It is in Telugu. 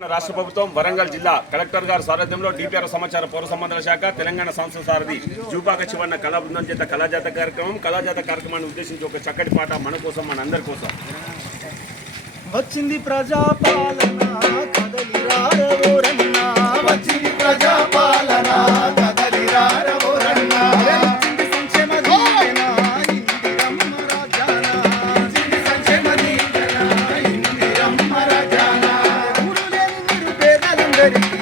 రాష్ట్ర ప్రభుత్వం వరంగల్ జిల్లా కలెక్టర్ గారి సారథ్యంలో డిపిఆర్ సమాచార పౌర సంబంధాల శాఖ తెలంగాణ సంస్థ సారథి జూపాక చివన్న కళా బృందం చేత కళాజాత కార్యక్రమాన్ని ఉద్దేశించి ఒక చక్కటి పాట మన కోసం మన అందరి కోసం వచ్చింది ప్రజాపాలన కదలిరారవోరన్న వచ్చింది ప్రజాపాలన కదలిరారవోరన్న వచ్చింది సంక్షేమ దీవెన ఇందిరమ్మ రాజాన వచ్చింది సంక్షేమ దీవెన ఇందిరమ్మ రాజాన ఊరు లేని నిరుపేదలందరికీ